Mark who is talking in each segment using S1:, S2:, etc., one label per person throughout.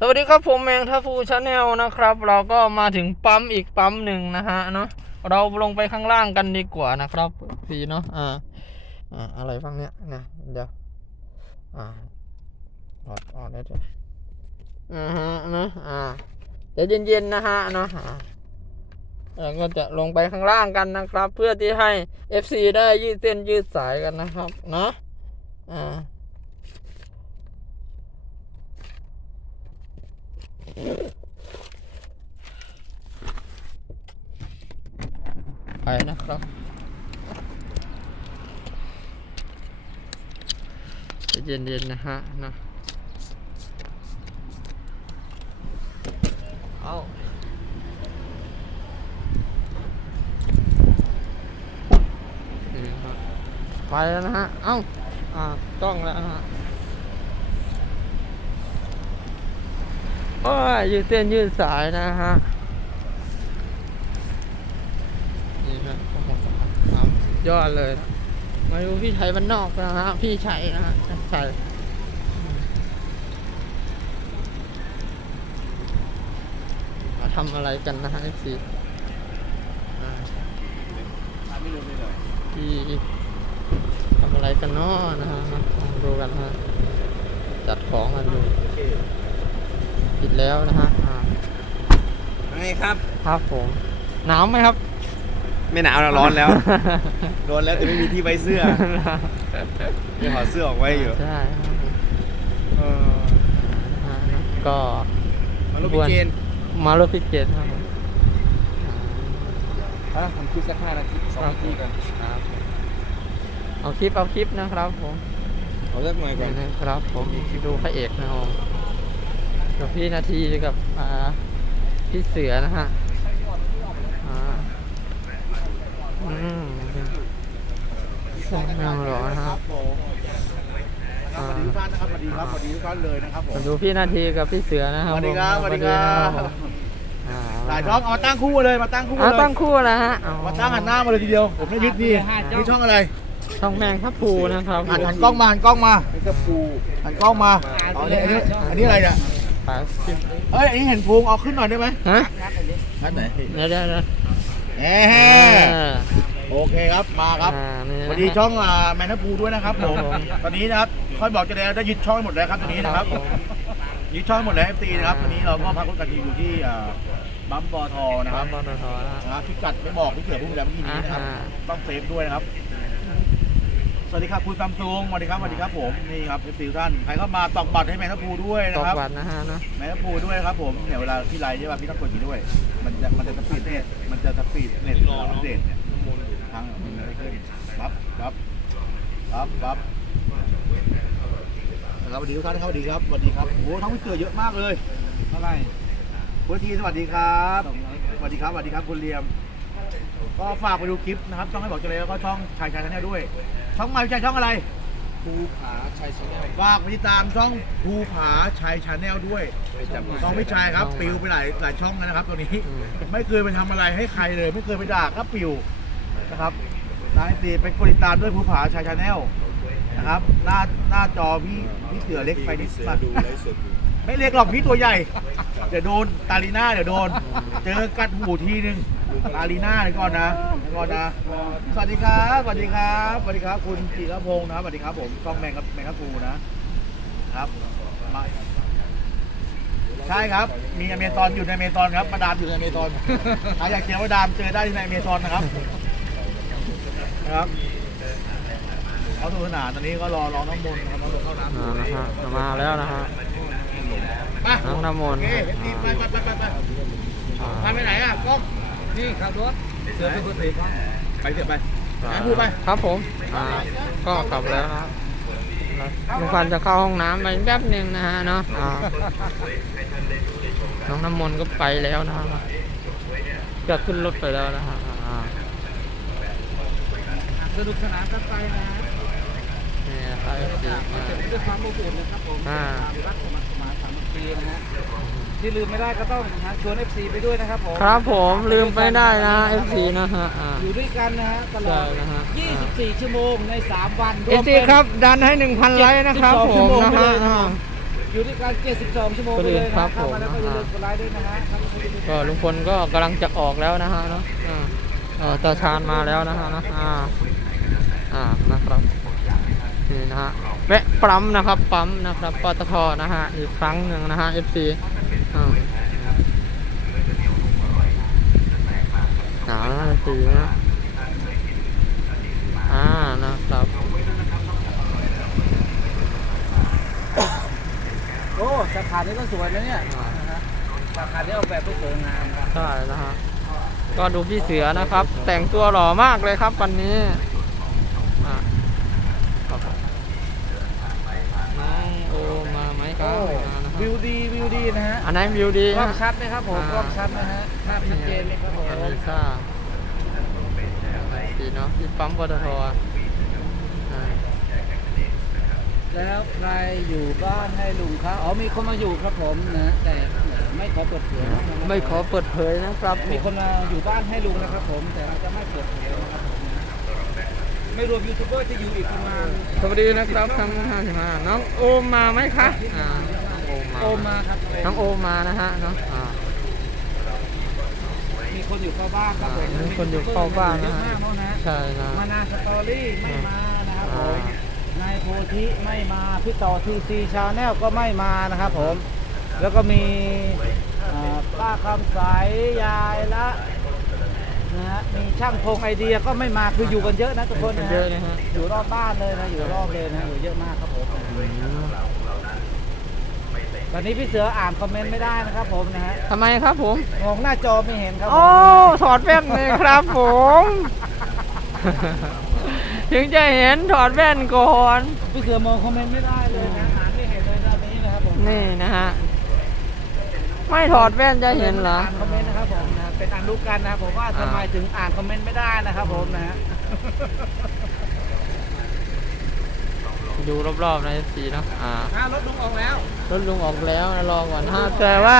S1: สวัสดีครับผมแมงทัฟูชาแนลนะครับ เราก็มาถึงปั๊มอีกปั๊มหนึ่งนะฮะเนาะเราลงไปข้างล่างกันดีกว่านะครับพี่เนาะอ่าอ่าอะไรบ้างเนี้ยนะเดี๋ยวอ่าถอดออกได้ด้วยอ่าฮะเนาะอ่าเดี๋ยวเย็นๆนะฮะเนาะเราก็จะลงไปข้างล่างกันนะครับ เพื่อที่ให้ FC ได้ยืดเส้นยืดสายกันนะครับเนาะอ่า ไปนะครับเย็นๆนะฮะนะเอาไปแล้วนะฮะ เอ้า อ่า ต้องแล้วนะฮะ โอ้ยยืดเส้นยืดสายนะฮะนี่นะโอ้โหครับสุดยอดเลยนะมาดูพี่ไทยบ้านนอกนะฮะพี่ชัยนะฮะชัยมาทำอะไรกันนะฮะสิพี่ทำอะไรกันเนาะนะฮะลองดูกันฮะจัดของกันดู ปิดแล้วนะฮะอ่า
S2: ไงครับ
S1: ครับผมหนาวไหมครับ
S2: ไม่หนาวนะร้อนแล้ว ร้อนแล้วแต่ไม่มีที่ไว้เสื้อยังถอดเสื้อออกไว้อยู่
S1: ใช่ครับ
S2: เออ
S1: อ่านะก็
S2: มาลูกพี่เจน
S1: มารถพิเกตครับผม
S2: ฮะผมคิดสักห้านาทีสองนาทีกัน
S1: ครับเอาคลิปเอาคลิปนะครับผม
S2: เอาสักหน่อยก่อน
S1: นี่นะครับผมดูพระเอกนะครับผม กับพี่นาทีกับอ่าพี่เสือนะฮะอ่าอืมแซ่บแนวหรอนะครับ
S2: ผมสวัสดีทุกท่านนะครับสวัสดีครับสวัสดีทุกท่านเลยนะครับผม
S1: มาดูพี่นาทีกับพี่เสือนะครับ
S2: สวัสดีครับ
S1: ผม
S2: สวัสดีครับ
S1: ผมอ่า
S2: หลายช่องเอามาตั้งคู่เลยมาตั้งคู่
S1: เอา
S2: เลย
S1: ตั้งคู่นะฮะเอ
S2: มาตั้งหันหน้ามาเลยทีเดียวผมไม่ยึดดีนี่ช่องอะไร
S1: ช่องแมงทับพลูนะครับ
S2: หันหันกล้องมาหันกล้องมานี่ก็ปูหันกล้องมาอ๋อนี่อันนี้อันนี้อะไรเนี่ย
S1: ปลาซิม
S2: เอ้ยอันนี้เห็นพุงเอาขึ้นหน่อยได้ไหม
S1: ฮะ
S2: นัดไหน
S1: เดี๋ยวเดี๋ยวเดี๋ยว
S2: เอ๊ะโอเคครับมาครับ
S1: อ่านี่นะ
S2: สวัสดีช่องอ่าแมนทัพพูด้วยนะครับผม
S1: ครับผม
S2: ตอนนี้นะครับค่อยบอกจะแล้วได้ยึดช่องให้หมดแล้วครับตอนนี้นะครับ
S1: ครับผม
S2: ยึดช่องให้หมดแล้วเอฟซีนะครับ
S1: อ่า
S2: ตอนนี้เราก็พักรถกันอยู่ที่อ่าบัมปอทอนะ
S1: ค
S2: ค
S1: รั
S2: รั
S1: บบปตทนะ
S2: นะครับพิกัดไม่บอกพี่เสือพูดไปแล้วเมื่อกี้นี้นะครับ
S1: อ่า
S2: ต้องเซฟด้วยนะครับ สวัสดีครับคุณซัมซุงสวัสดีครับสวัสดีครับผมนี่ครับเอฟซีท่านใครเข้ามาตอกบัตรให้แมนทัพพูด้วย
S1: ต
S2: นะ
S1: ก
S2: ครับ
S1: วันนะฮะเนอะ
S2: แมนทัพพูด้วยครับผมเนี่ยเวลาพี่ไลน์ใช่ป่ะพี่ต้องกดอย่างนี้ด้วย มันจะมันจะสปีดเน็ตมันจะสปีดเน็ตอัปเดตเนี่ยทางมันไม่ขึ้นปั๊บปั๊บปั๊บปั๊บครับสวัสดีทุกท่านครับสวัสดีครับสวัสดีครับโอ้โหทั้งพี่เสือเยอะมากเลยเท่าไหร่คุณทีสวัสดีครับสวัสดีครับสวัสดีครับคุณเลียม ก็ฝากไปดูคลิปนะครับช่องให้บอกเจริญแล้วก็ช่องชายชายชาแนลด้วย ช่องใหม่ใช่ช่องอะไร
S3: ภูผาชัยชาแนล
S2: ฝากไปติดตามช่องภูผาชัยชาแนลด้วย
S3: ไปจำ
S2: ช่องพี่ชายครับปิวไปหลายหลายช่องแล้วนะครับตัวนี้ไม่เคยไปทำอะไรให้ใครเลย ไม่เคยไปด่าก็ปิวนะครับนายตีไปกดติดตามด้วยภูผาชายชาแนลนะครับหน้าหน้าจอพี่พี่เสือเล็กไปนิด
S3: เสือ
S2: นึง
S3: ดูไลฟ์สดอยู่
S2: ไม่เล็กหรอกพี่ตัวใหญ่ เดี๋ยวโดนตาลีน่าเดี๋ยวโดน เจอกัดหูทีนึง ตาลีน่าเดี๋ยวก่อนนะเดี๋ยวก่อนนะ สวัสดีครับ สวัสดีครับ สวัสดีครับ คุณจิรพงศ์นะครับ สวัสดีครับผมช่องแมงครับแมงครับกูนะ ครับมาใช่ครับ มีอเมซอนอยู่ในอเมซอนครับมาดามอยู่ในอเมซอนใครอยากเจอมาดามเจอได้ที่ในอเมซอนนะครับ นะครับเขาสนุกสนานตอนนี้ก็รอรอน้องมนต์นะครับน้องจะเข้าน้ำ
S1: อ่านะฮะมาแล้วนะฮะ
S2: ไป
S1: น้องน้ำมนต์
S2: โอเคเอฟซีไปไปไปไป นี่
S3: ขับรถเสือเป็นคนติด
S2: ไปเถอะไปไหนพูดไป
S1: ครับผมอ่าก็กลับแล้วครับลุงพันธุ์จะเข้าห้องน้ำไปแป๊บหนึ่งนะฮะเนาะอ่าน้องน้ำมนต์ก็ไปแล้วนะฮะเกือบขึ้นรถไปแล้วนะฮะอ่า
S3: สนุกสนานกันไปนะ
S1: นี่นะครับ
S3: เต็มไปด้วยความอบอุ่นนะครับผม
S1: อ่า
S3: รักสมัครสมานสามัคคีนะฮะ ที่ลืมไม่ได้ก็ต้องนะชวน FC ไปด้วยนะครับผม
S1: ครับผมลืมไปได้นะ FC นะฮะอ่า
S3: อยู่ด้วยกันนะฮะตลอด
S1: ใช่นะฮะ
S3: 24 ชั่วโมงใน 3 วัน
S1: เอฟซีครับดันให้ 1,000 ไลค์นะครับ
S3: 12
S1: ผ
S3: ชั่ว
S1: ม
S3: โมง
S1: นะ
S3: ไป
S1: ฮะ
S3: เลย
S1: อ่า
S3: อยู่ด้วยกัน 72 ชั่วโมงไปเลยนะครับเข้ามาแล้วก็อย่าลืมกดไลค์ด้วยนะฮะครับ
S1: ก็ลุงพลก็กำลังจะออกแล้วนะฮะเนาะอ่าเออตาชาญมาแล้วนะฮะเนาะอ่าอ่านะครับนี่นะฮะแวะปั๊มนะครับปั๊มนะครับปตทนะฮะอีกครั้งหนึ่งนะฮะ FC อ่าหนาวนะสีนะอ่านะครับ
S3: โอ้สาขานี้ก็สวยนะเนี่ยสาขานี้ออกแบบก็สวยงามครับ
S1: ใช่นะฮะก็ดูพี่เสือนะครับ แต่งตัวหล่อมากเลยครับวันนี้อะครับผมน้อมาไหมครับ
S3: วิ
S1: รับ
S3: วดีวิวดีนะฮะ
S1: อันไหนวิวดี
S3: กล้อง
S1: ฮะ
S3: ชัดไหมครับผม
S1: อ่าก
S3: ล้องชัดนะฮะภาพชัดเจนไหมครับผม
S1: อเมซ่าสีเนาะที่ปั๊มปตทอะอ่า
S3: แล้วใครอยู่บ้านให้ลุงครับอ๋อมีคนมาอยู่ครับผมนะแต่ไม่ขอเปิดเผยนะครับ
S1: ไม่ขอเปิดเผยนะครับ
S3: มีคนมาอยู่บ้านให้ลุงนะครับ ผมแต่เราจะไม่เปิดเผยนะครับผมไม่รวมยูทูบเบอร์ที่อยู่อีกประมาณ
S1: สวัสดีนะครับทั้ง55น้องโอมมาไหมคะอ่าน้อง โอมมา
S3: โอมมาครับ
S1: น้องโอมมานะฮะเนาะอ่า
S3: มีคนอยู่เข้าบ้านครับผม
S1: อ่ามีคนอยู่เข้าบ้าน
S3: เย
S1: นะ
S3: อะ
S1: ฮะ
S3: มากแล้วนะ
S1: ใช่นะ
S3: มานาสตอรี่ไม่มานะครับผ
S1: อ่า
S3: มนายโพธิไม่มาพี่ต่อทีซีชาแนลก็ไม่มานะครับผม แล้วก็มีอ่าป้าคำใสยายละนะฮะมีช่างพงไอเดียก็ไม่มาคืออยู่กันเยอะนะทุกคนนะ
S1: เย
S3: ฮะ
S1: อะนะฮะ
S3: อยู่รอบบ้านเลยนะอยู่รอบเลยนะอยู่เยอะมากครับผม ตอนนี้พี่เสืออ่านคอมเมนต์ไม่ได้นะครับผมนะฮะ
S1: ทำไมครับผม
S3: มองหน้าจอไม่เห็นครับผม
S1: โอ้ถอดแว่นเลยครับผม ถึงจะเห็นถอดแว่นก่อน
S3: พี่เสือมองคอมเมนต์ไม่ได้เลยนะอ่านไม่เห็นเลยตอนนี้นะครับผม
S1: นี่นะฮะ ไม่ถอดแว่นจะเห็นเหรอ
S3: อ่านคอมเมนต์นะครับผมนะเป็นอันรู้กันนะครับผมว่าทำไมถึงอ่านคอมเมนต์ไม่ได้นะครับผมนะฮะ
S1: ดูรอบๆในสีเนาะอ่า
S3: อ่ารถลุงออกแล้ว
S1: รถลุงออกแล้วนะรอก่อนฮะแต่ว่า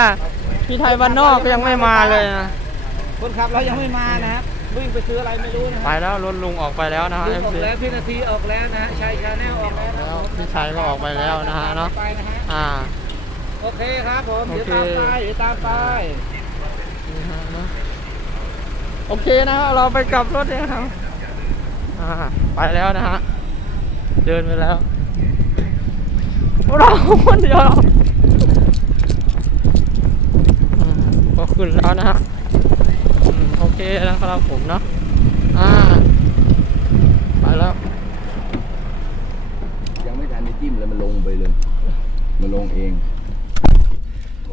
S1: พี่ไทยบ้านนอกก็ยังไม่มาเลยนะ
S3: คนขับเรายังไม่มานะครับวิ่งไปซื้ออะไรไม่รู้นะ
S1: ไป
S3: ฮะ
S1: แล้วรถลุงออกไปแล้วนะฮะ
S3: ลุง
S1: เอฟ
S3: ออก
S1: ซี
S3: แล้วพี่นาทีออกแล้วนะฮะชัยชาแนลออกแล้วนะ
S1: แล้ว
S3: ผม
S1: พี่ชัยก็ออกไปแล้วนะฮะเนาะ
S3: ไปนะฮะ
S1: อ่า
S3: โอเคครับผม
S1: โอ
S3: เดี๋ยว
S1: เค
S3: ตามไปเดี๋ยวตามไป
S1: นี่ฮะเนาะโอเคนะฮะเราไปกลับรถเนี่ยครับอ่าไปแล้วนะฮะ เดินไปแล้วเราคนเดียวอืมก็ขึ้นแล้วนะฮะอืมโอเคนะครับผมเนาะอ่าไปแล้ว
S4: ยังไม่ทันได้จิ้มเลยมันลงไปเลย มันลงเอง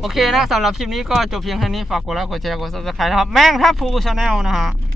S1: โอเคนะสำหรับคลิปนี้ก็จบเพียงแค่นี้ ฝากกดไลค์กดแชร์กด subscribe นะครับ แม่งทับพูชาแนลนะฮะ